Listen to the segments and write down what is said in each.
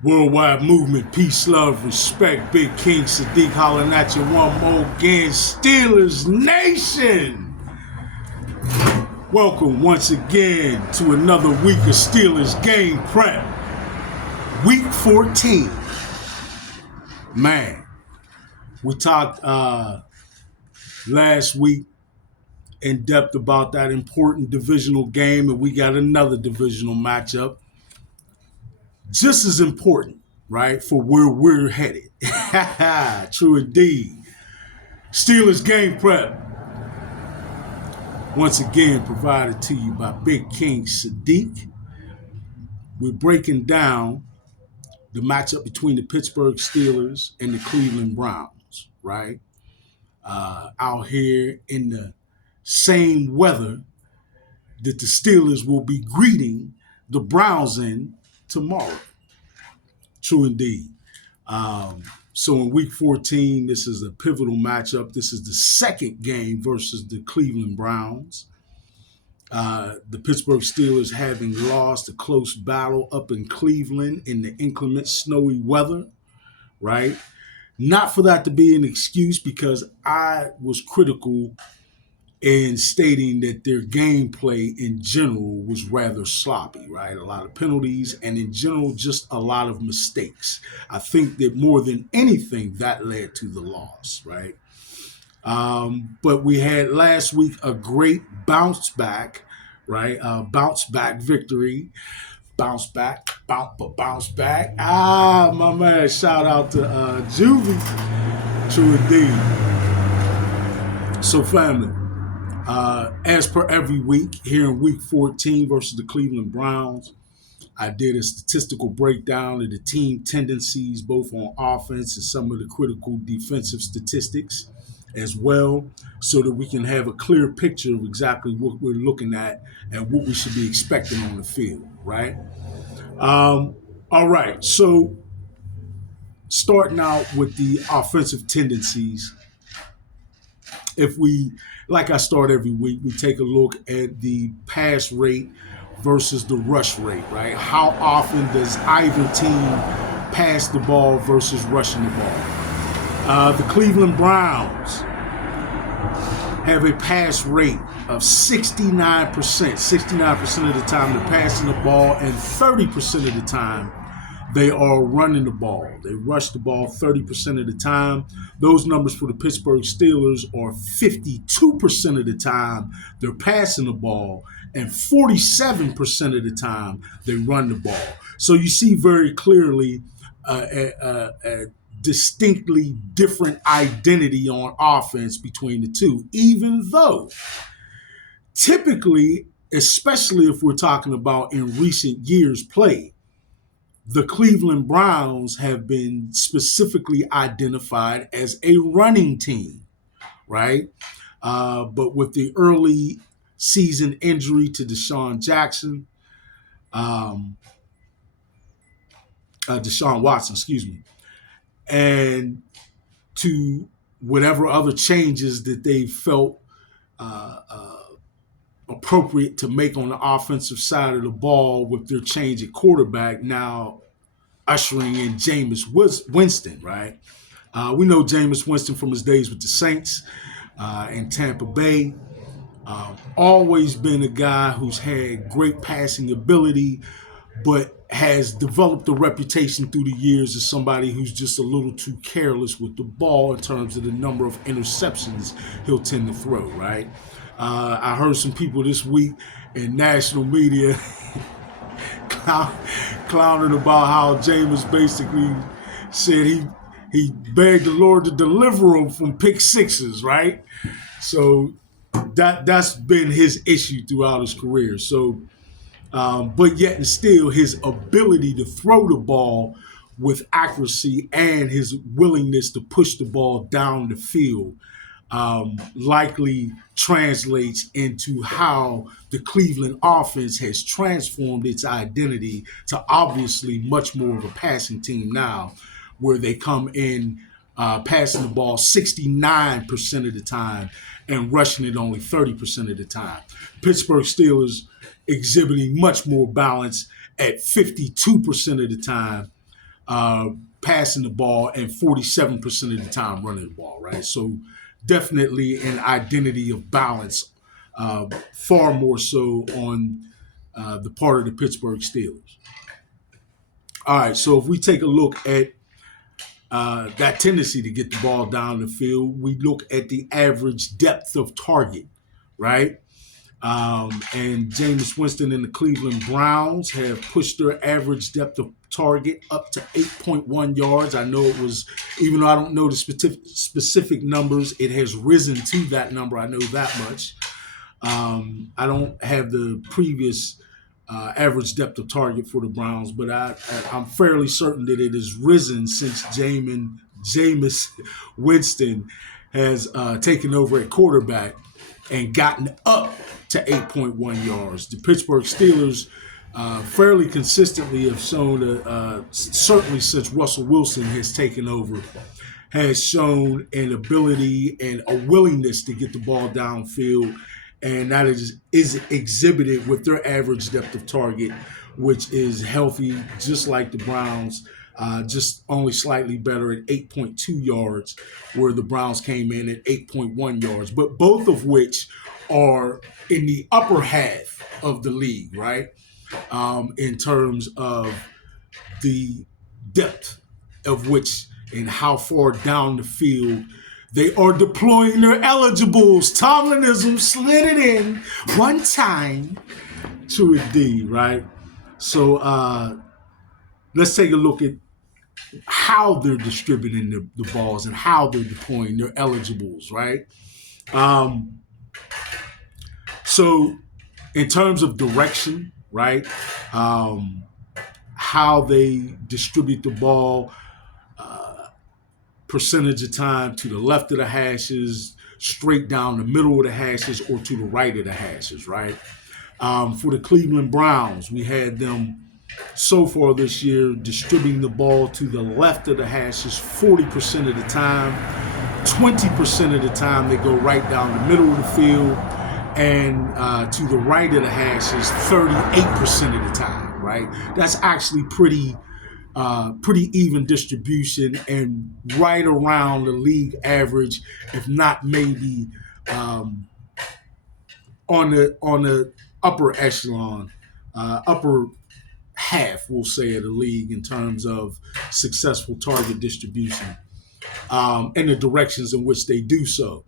Worldwide movement, peace, love, respect. Big King Sadiq hollering at you one more again. Steelers Nation! Welcome once again to another week of Steelers game prep. Week 14. Man, we talked last week in depth about that important divisional game, and we got another divisional matchup. Just as important, right, for where we're headed. True indeed. Steelers game prep. Once again, provided to you by Big King Sadiq. We're breaking down the matchup between the Pittsburgh Steelers and the Cleveland Browns, right? Out here in the same weather that the Steelers will be greeting the Browns in tomorrow. True indeed. So in week 14, this is a pivotal matchup. This is the second game versus the Cleveland Browns. The Pittsburgh Steelers having lost a close battle up in Cleveland in the inclement snowy weather, right? Not for that to be an excuse, because I was critical in stating that their gameplay in general was rather sloppy, right? A lot of penalties and in general, just a lot of mistakes. I think that more than anything, that led to the loss, right? But we had last week a great bounce back, right? Bounce back victory. Bounce back. My man, shout out to Juvie. True indeed. So family, as per every week, here in week 14 versus the Cleveland Browns, I did a statistical breakdown of the team tendencies, both on offense and some of the critical defensive statistics as well, so that we can have a clear picture of exactly what we're looking at and what we should be expecting on the field, right? All right, so starting out with the offensive tendencies, if we, like I start every week, we take a look at the pass rate versus the rush rate, right? How often does either team pass the ball versus rushing the ball? The Cleveland Browns have a pass rate of 69%. 69% of the time they're passing the ball, and 30% of the time they are running the ball. They rush the ball 30% of the time. Those numbers for the Pittsburgh Steelers are 52% of the time they're passing the ball, and 47% of the time they run the ball. So you see very clearly a distinctly different identity on offense between the two, even though typically, especially if we're talking about in recent years played, the Cleveland Browns have been specifically identified as a running team, right? But with the early season injury to Deshaun Watson, and to whatever other changes that they felt appropriate to make on the offensive side of the ball with their change at quarterback, now ushering in Jameis Winston, right? We know Jameis Winston from his days with the Saints in Tampa Bay. Always been a guy who's had great passing ability, but has developed a reputation through the years as somebody who's just a little too careless with the ball in terms of the number of interceptions he'll tend to throw, right? I heard some people this week in national media clowning about how Jameis basically said he begged the Lord to deliver him from pick sixes, right? So that's been his issue throughout his career. So, but yet and still, his ability to throw the ball with accuracy and his willingness to push the ball down the field likely translates into how the Cleveland offense has transformed its identity to obviously much more of a passing team now, where they come in passing the ball 69% of the time and rushing it only 30% of the time. Pittsburgh Steelers exhibiting much more balance at 52% of the time, passing the ball and 47% of the time running the ball, right? So definitely an identity of balance, far more so on the part of the Pittsburgh Steelers. All right, so if we take a look at that tendency to get the ball down the field, we look at the average depth of target, right? And Jameis Winston and the Cleveland Browns have pushed their average depth of target up to 8.1 yards. I know it was, even though I don't know the specific numbers, it has risen to that number. I know that much. I don't have the previous average depth of target for the Browns, but I'm fairly certain that it has risen since Jameis Winston has taken over at quarterback and gotten up to 8.1 yards. The Pittsburgh Steelers fairly consistently have shown, certainly since Russell Wilson has taken over, has shown an ability and a willingness to get the ball downfield, and that is exhibited with their average depth of target, which is healthy, just like the Browns, just only slightly better at 8.2 yards, where the Browns came in at 8.1 yards, but both of which are in the upper half of the league, right? In terms of the depth of which and how far down the field they are deploying their eligibles. Tomlinism slid it in one time to a D, right? So let's take a look at how they're distributing the balls and how they're deploying their eligibles, right? So in terms of direction, right, how they distribute the ball, percentage of time to the left of the hashes, straight down the middle of the hashes, or to the right of the hashes, right? For the Cleveland Browns, we had them so far this year distributing the ball to the left of the hashes 40% of the time. 20% of the time they go right down the middle of the field, and to the right of the hashes 38% of the time, right? That's actually pretty even distribution and right around the league average, if not maybe on the upper echelon, upper half, we'll say, of the league in terms of successful target distribution, and the directions in which they do so.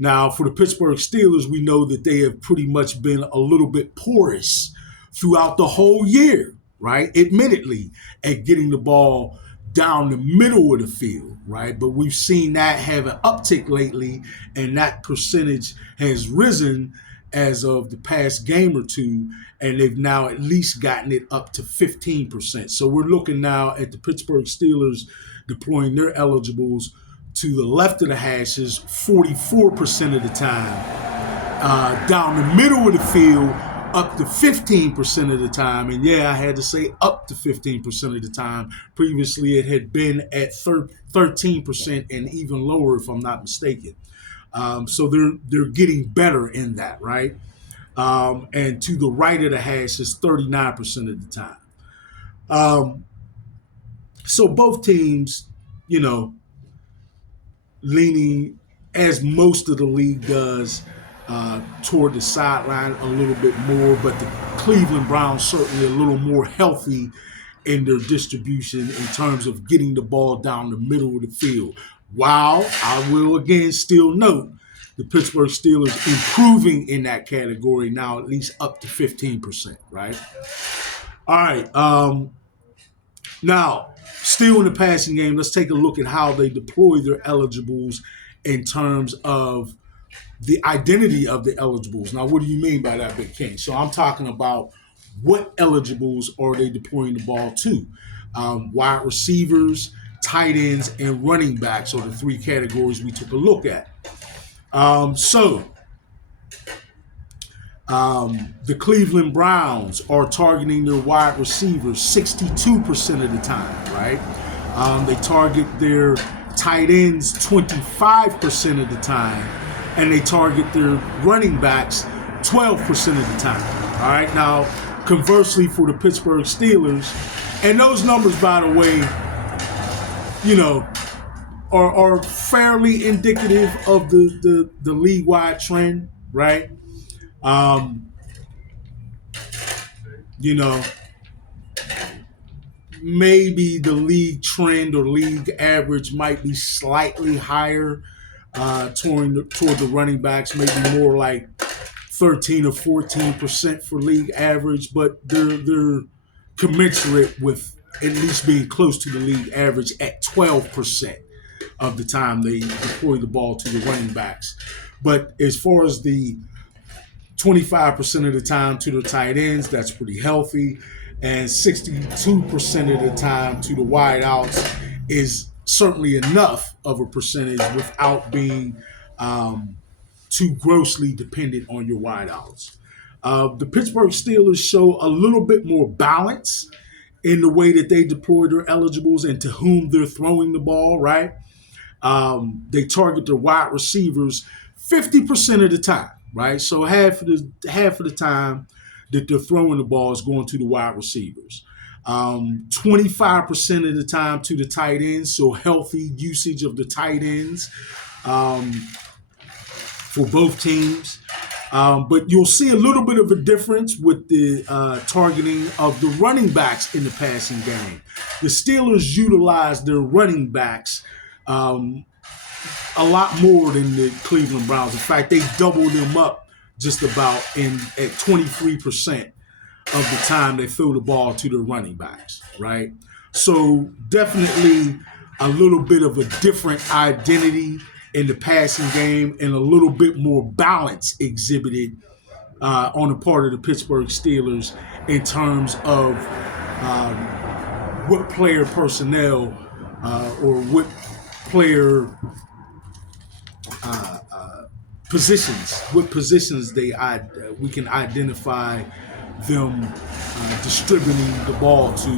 Now, for the Pittsburgh Steelers, we know that they have pretty much been a little bit porous throughout the whole year, right? Admittedly, at getting the ball down the middle of the field, right? But we've seen that have an uptick lately, and that percentage has risen as of the past game or two, and they've now at least gotten it up to 15%. So we're looking now at the Pittsburgh Steelers deploying their eligibles to the left of the hashes 44% of the time, down the middle of the field up to 15% of the time. And yeah, I had to say up to 15% of the time. Previously, it had been at 13% and even lower, if I'm not mistaken. So they're getting better in that, right? And to the right of the hash is 39% of the time. So both teams, leaning, as most of the league does, toward the sideline a little bit more, but the Cleveland Browns certainly a little more healthy in their distribution in terms of getting the ball down the middle of the field. While I will again still note the Pittsburgh Steelers improving in that category now, at least up to 15%, right? All right. Now, still in the passing game, let's take a look at how they deploy their eligibles in terms of the identity of the eligibles. Now, what do you mean by that, Big King? So I'm talking about what eligibles are they deploying the ball to? Wide receivers, tight ends, and running backs are the three categories we took a look at. The Cleveland Browns are targeting their wide receivers 62% of the time, right? They target their tight ends 25% of the time, and they target their running backs 12% of the time. All right. Now, conversely, for the Pittsburgh Steelers, And those numbers, by the way, you know, are fairly indicative of the league-wide trend, right? You know, maybe the league trend or league average might be slightly higher toward the running backs, maybe more like 13 or 14% for league average, but they're commensurate with at least being close to the league average at 12% of the time they deploy the ball to the running backs. But as far as the 25% of the time to the tight ends, that's pretty healthy. And 62% of the time to the wideouts is certainly enough of a percentage without being too grossly dependent on your wideouts. The Pittsburgh Steelers show a little bit more balance in the way that they deploy their eligibles and to whom they're throwing the ball, right? They target their wide receivers 50% of the time, right? So half of the time that they're throwing the ball is going to the wide receivers. 25% of the time to the tight ends, so healthy usage of the tight ends for both teams. But you'll see a little bit of a difference with the targeting of the running backs in the passing game. The Steelers utilize their running backs a lot more than the Cleveland Browns. In fact, they double them up just about at 23% of the time they throw the ball to the running backs, right? So definitely a little bit of a different identity in the passing game and a little bit more balance exhibited on the part of the Pittsburgh Steelers in terms of what player personnel or what player positions we can identify them distributing the ball to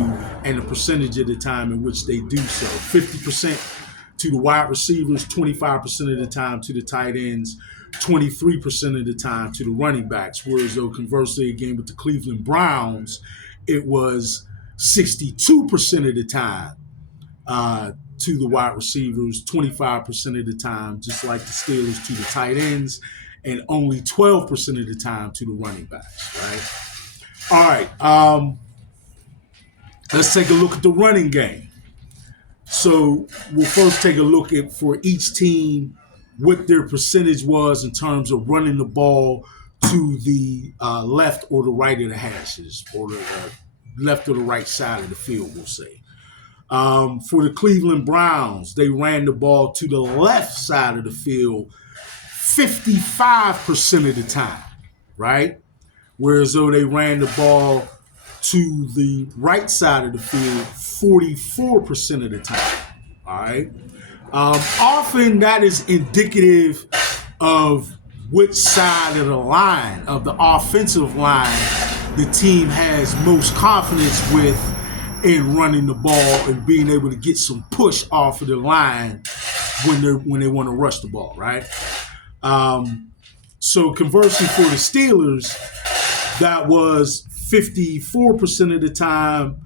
and the percentage of the time in which they do so. 50% to the wide receivers, 25% of the time to the tight ends, 23% of the time to the running backs. Whereas though conversely again with the Cleveland Browns, it was 62% of the time to the wide receivers, 25% of the time, just like the Steelers, to the tight ends, and only 12% of the time to the running backs, right? All right, let's take a look at the running game. So we'll first take a look at, for each team, what their percentage was in terms of running the ball to the left or the right of the hashes, or the left or the right side of the field, we'll say. For the Cleveland Browns, they ran the ball to the left side of the field 55% of the time, right? Whereas though they ran the ball to the right side of the field 44% of the time, all right? Often that is indicative of which side of the line, of the offensive line, the team has most confidence with in running the ball and being able to get some push off of the line when they want to rush the ball, right? So conversely for the Steelers, that was 54% of the time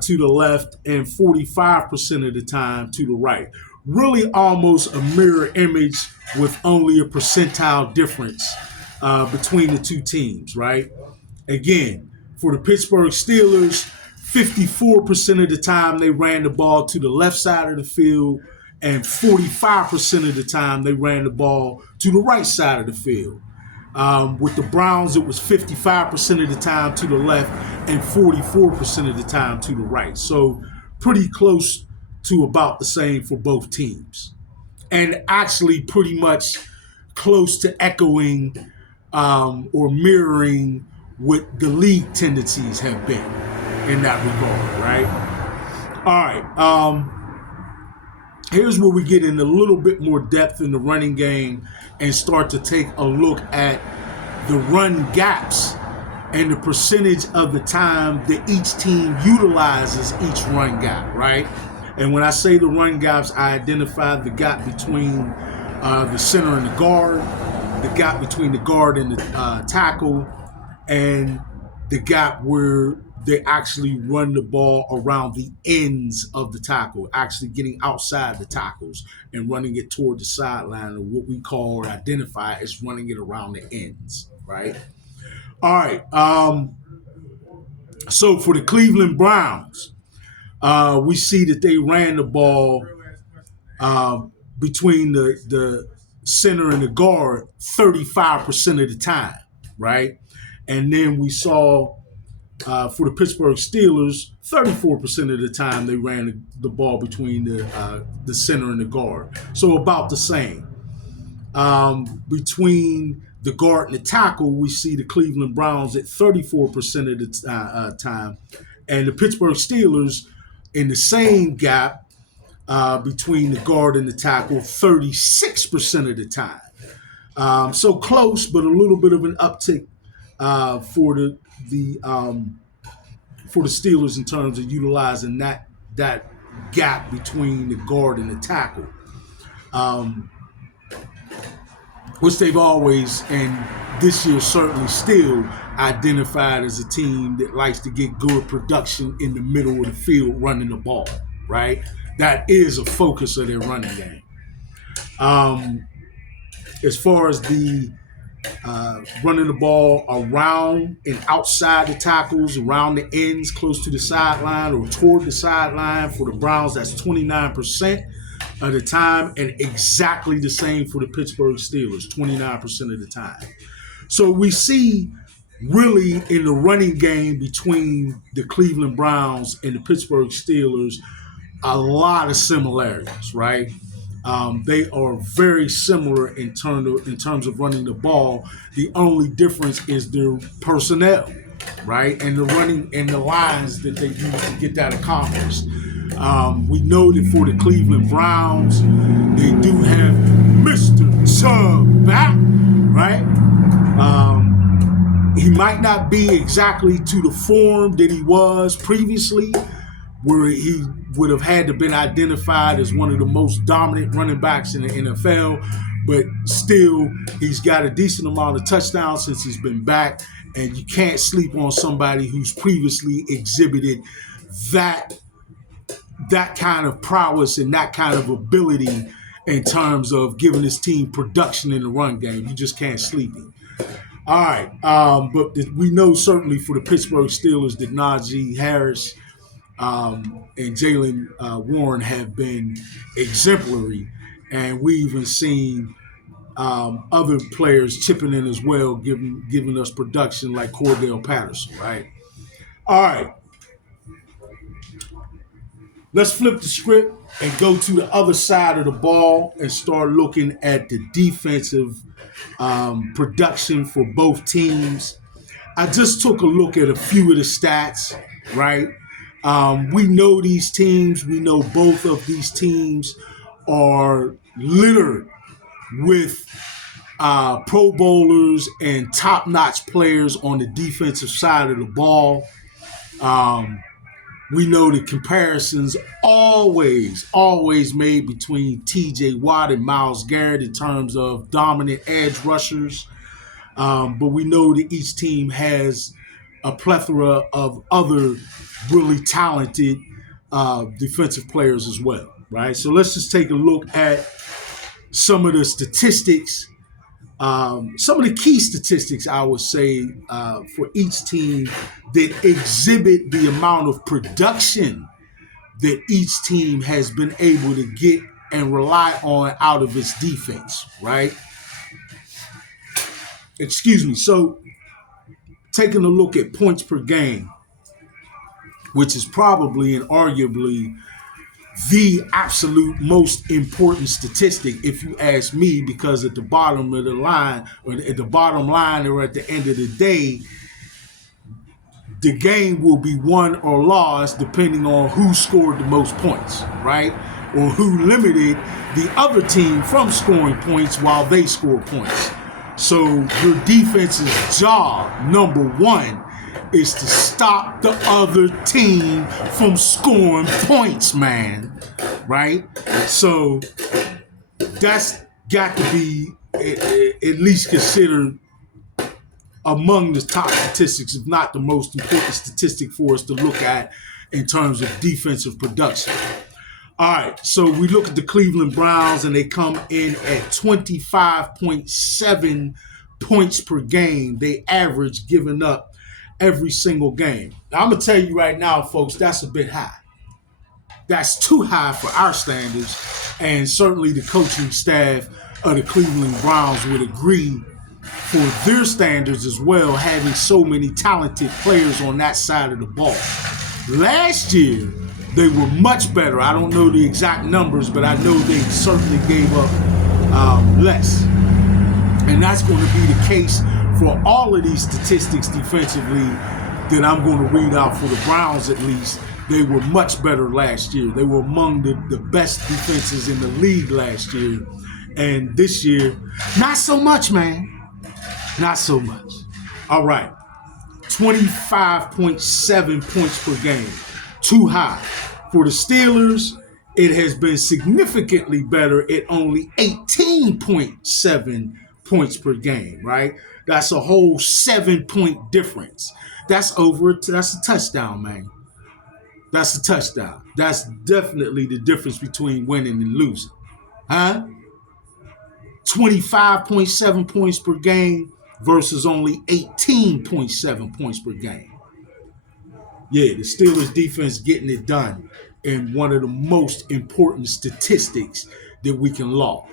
to the left and 45% of the time to the right. Really almost a mirror image with only a percentile difference between the two teams, right? Again, for the Pittsburgh Steelers, 54% of the time they ran the ball to the left side of the field, and 45% of the time they ran the ball to the right side of the field. With the Browns, it was 55% of the time to the left and 44% of the time to the right. So pretty close to about the same for both teams. And actually pretty much close to echoing or mirroring what the league tendencies have been in that regard, right? All right. Here's where we get in a little bit more depth in the running game and start to take a look at the run gaps and the percentage of the time that each team utilizes each run gap, right? And when I say the run gaps, I identify the gap between the center and the guard, the gap between the guard and the tackle, and the gap where they actually run the ball around the ends of the tackle, actually getting outside the tackles and running it toward the sideline, or what we call or identify as running it around the ends, right? All right. So for the Cleveland Browns, we see that they ran the ball between the center and the guard 35% of the time, right? And then we saw for the Pittsburgh Steelers, 34% of the time they ran the ball between the center and the guard. So about the same. Between the guard and the tackle, we see the Cleveland Browns at 34% of the time. And the Pittsburgh Steelers in the same gap between the guard and the tackle 36% of the time. So close, but a little bit of an uptick for the Steelers in terms of utilizing that gap between the guard and the tackle, which they've always, and this year certainly still, identified as a team that likes to get good production in the middle of the field running the ball, right? That is a focus of their running game. As far as the running the ball around and outside the tackles, around the ends, close to the sideline or toward the sideline, for the Browns, that's 29% of the time, and exactly the same for the Pittsburgh Steelers, 29% of the time. So we see really in the running game between the Cleveland Browns and the Pittsburgh Steelers a lot of similarities, right? They are very similar in terms of running the ball. The only difference is their personnel, right? And the running and the lines that they use to get that accomplished. We know that for the Cleveland Browns, they do have Mr. Chubb back, right? He might not be exactly to the form that he was previously, where he would have had to been identified as one of the most dominant running backs in the NFL, but still, he's got a decent amount of touchdowns since he's been back, and you can't sleep on somebody who's previously exhibited that kind of prowess and that kind of ability in terms of giving his team production in the run game. You just can't sleep him. All right, but we know certainly for the Pittsburgh Steelers that Najee Harris and Jaylen Warren have been exemplary, and we even seen other players chipping in as well, giving us production like Cordell Patterson, right? All right. Let's flip the script and go to the other side of the ball and start looking at the defensive production for both teams. I just took a look at a few of the stats, right? We know these teams. We know both of these teams are littered with Pro Bowlers and top-notch players on the defensive side of the ball. We know the comparisons always made between T.J. Watt and Myles Garrett in terms of dominant edge rushers. But we know that each team has a plethora of other really talented defensive players as well, right? So let's just take a look at some of the statistics, some of the key statistics, I would say, for each team that exhibit the amount of production that each team has been able to get and rely on out of its defense, right? Excuse me. So taking a look at points per game, which is probably and arguably the absolute most important statistic, if you ask me, because at the bottom of the line, or at the bottom line, or at the end of the day, the game will be won or lost depending on who scored the most points, right? Or who limited the other team from scoring points while they score points. So your defense's job, number one, is to stop the other team from scoring points, man, right? So that's got to be at least considered among the top statistics, if not the most important statistic for us to look at in terms of defensive production. All right, so we look at the Cleveland Browns, and they come in at 25.7 points per game. They average giving up every single game. Now, I'm going to tell you right now, folks, that's a bit high. That's too high for our standards, and certainly the coaching staff of the Cleveland Browns would agree for their standards as well, having so many talented players on that side of the ball. Last year, they were much better. I don't know the exact numbers, but I know they certainly gave up less. And that's going to be the case for all of these statistics defensively that I'm going to read out for the Browns at least. They were much better last year. They were among the best defenses in the league last year. And this year, not so much, man. Not so much. All right. 25.7 points per game. Too high. For the Steelers, it has been significantly better at only 18.7 points per game, right? That's a whole 7-point difference. That's a touchdown, man. That's a touchdown. That's definitely the difference between winning and losing. Huh? 25.7 points per game versus only 18.7 points per game. Yeah, the Steelers defense getting it done in one of the most important statistics that we can log.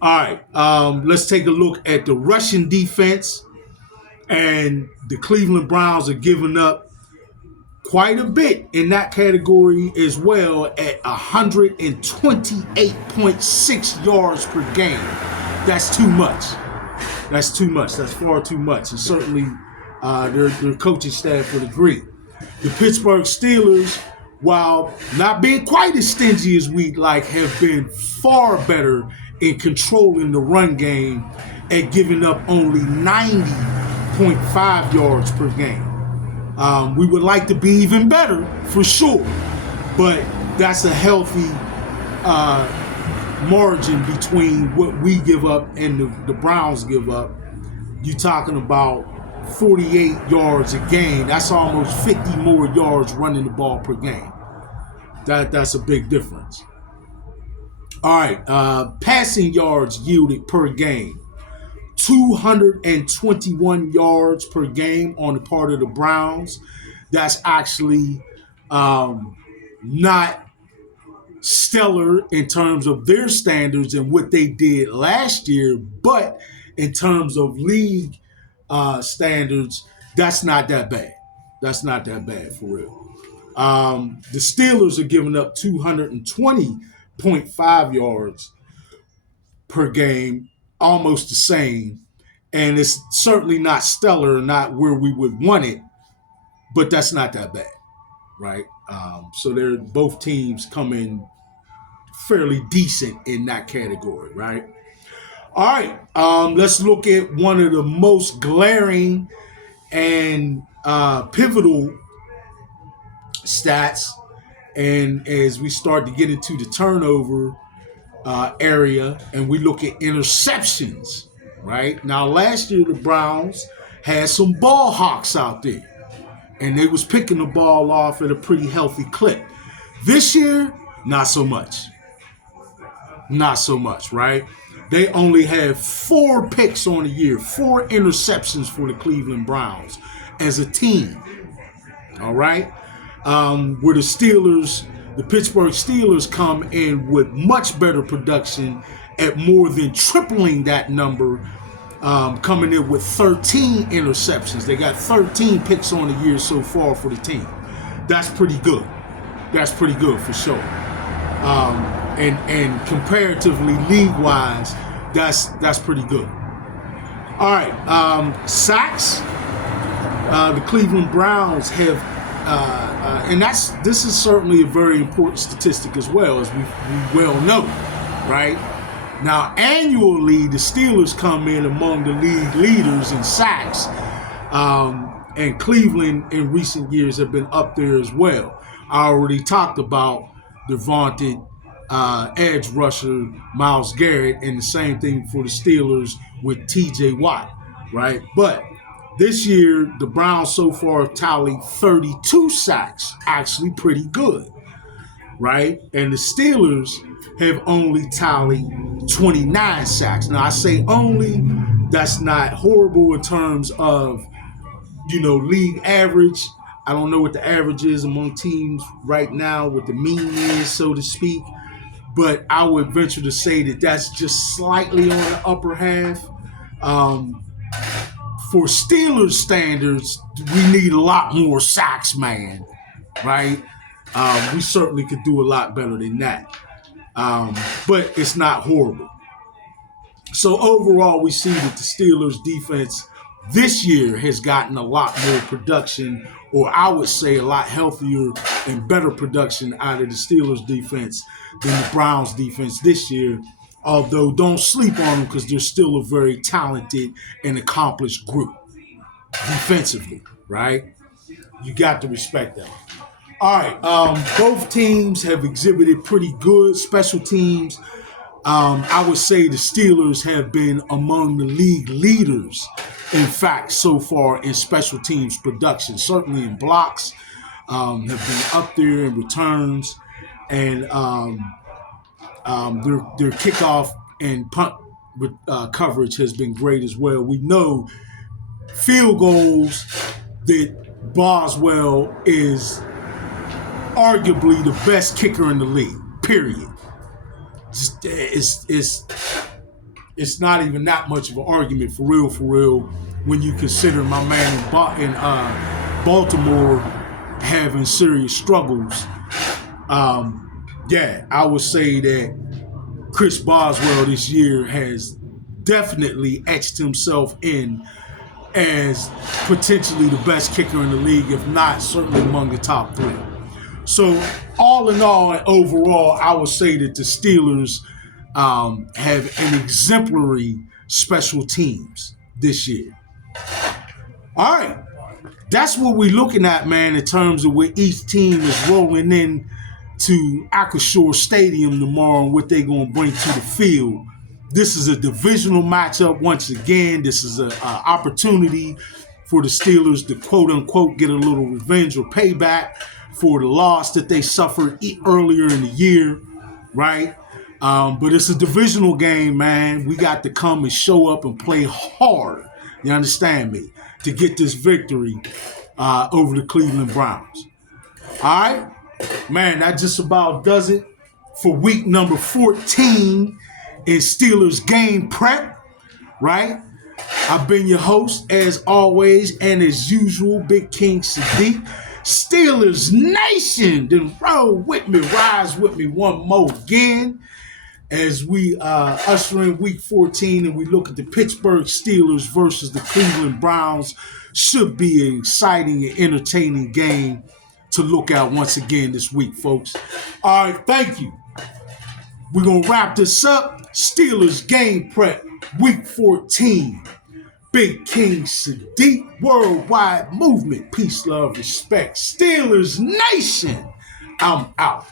All right, let's take a look at the rushing defense. And the Cleveland Browns are giving up quite a bit in that category as well at 128.6 yards per game. That's too much. That's too much. That's far too much. And certainly their coaching staff would agree. The Pittsburgh Steelers, while not being quite as stingy as we'd like, have been far better in controlling the run game at giving up only 90.5 yards per game. We would like to be even better, for sure, but that's a healthy margin between what we give up and the Browns give up. You're talking about 48 yards a game. That's almost 50 more yards running the ball per game. That's a big difference. All right, passing yards yielded per game. 221 yards per game on the part of the Browns. That's actually not stellar in terms of their standards and what they did last year, but in terms of league standards, that's not that bad. That's not that bad for real. The Steelers are giving up 220.5 yards per game, almost the same, and it's certainly not stellar, not where we would want it, but that's not that bad, right? So they're both teams come in fairly decent in that category, right? All right, let's look at one of the most glaring and pivotal stats, and as we start to get into the turnover area, and we look at interceptions, right? Now, last year the Browns had some ball hawks out there, and they was picking the ball off at a pretty healthy clip. This year, not so much. Not so much, right? They only have 4 picks on the year, 4 interceptions for the Cleveland Browns as a team. All right? Where the Steelers, the Pittsburgh Steelers, come in with much better production at more than tripling that number, coming in with 13 interceptions. They got 13 picks on the year so far for the team. That's pretty good. That's pretty good for sure. And comparatively league-wise, that's pretty good. All right, sacks. The Cleveland Browns have, and this is certainly a very important statistic as well, as we well know, right? Now, annually, the Steelers come in among the league leaders in sacks, and Cleveland in recent years have been up there as well. I already talked about the vaunted edge rusher Myles Garrett, and the same thing for the Steelers with T.J. Watt, right? But This year, the Browns so far have tallied 32 sacks, actually pretty good, right? And the Steelers have only tallied 29 sacks. Now, I say only, that's not horrible in terms of, league average. I don't know what the average is among teams right now, what the mean is, so to speak. But I would venture to say that that's just slightly on the upper half. For Steelers standards, we need a lot more sacks, man, right? We certainly could do a lot better than that. But it's not horrible. So overall, we see that the Steelers defense this year has gotten a lot more production, or I would say a lot healthier and better production out of the Steelers defense than the Browns defense this year. Although don't sleep on them because they're still a very talented and accomplished group defensively, right? You got to respect them. All right, both teams have exhibited pretty good special teams. I would say the Steelers have been among the league leaders, in fact, so far in special teams production, certainly in blocks, have been up there in returns, and their kickoff and punt coverage has been great as well. We know field goals that Boswell is arguably the best kicker in the league, period. It's not even that much of an argument for real, when you consider my man in Baltimore having serious struggles. I would say that Chris Boswell this year has definitely etched himself in as potentially the best kicker in the league, if not certainly among the top three. So all in all and overall, I would say that the Steelers have an exemplary special teams this year. All right. That's what we're looking at, man, in terms of where each team is rolling in to Acrisure Stadium tomorrow and what they're going to bring to the field. This is a divisional matchup once again. This is an opportunity for the Steelers to, quote-unquote, get a little revenge or payback for the loss that they suffered earlier in the year, right? But it's a divisional game, man. We got to come and show up and play hard, you understand me, to get this victory over the Cleveland Browns. All right? Man, that just about does it for week number 14 in Steelers game prep, right? I've been your host, as always, and as usual, Big King Sadiq. Steelers Nation, then roll with me, rise with me one more again as we usher in week 14 and we look at the Pittsburgh Steelers versus the Cleveland Browns. Should be an exciting and entertaining game to look at once again this week, folks. All right, thank you. We're going to wrap this up. Steelers game prep, week 14. Big King Sadiq, worldwide movement, peace, love, respect. Steelers Nation, I'm out.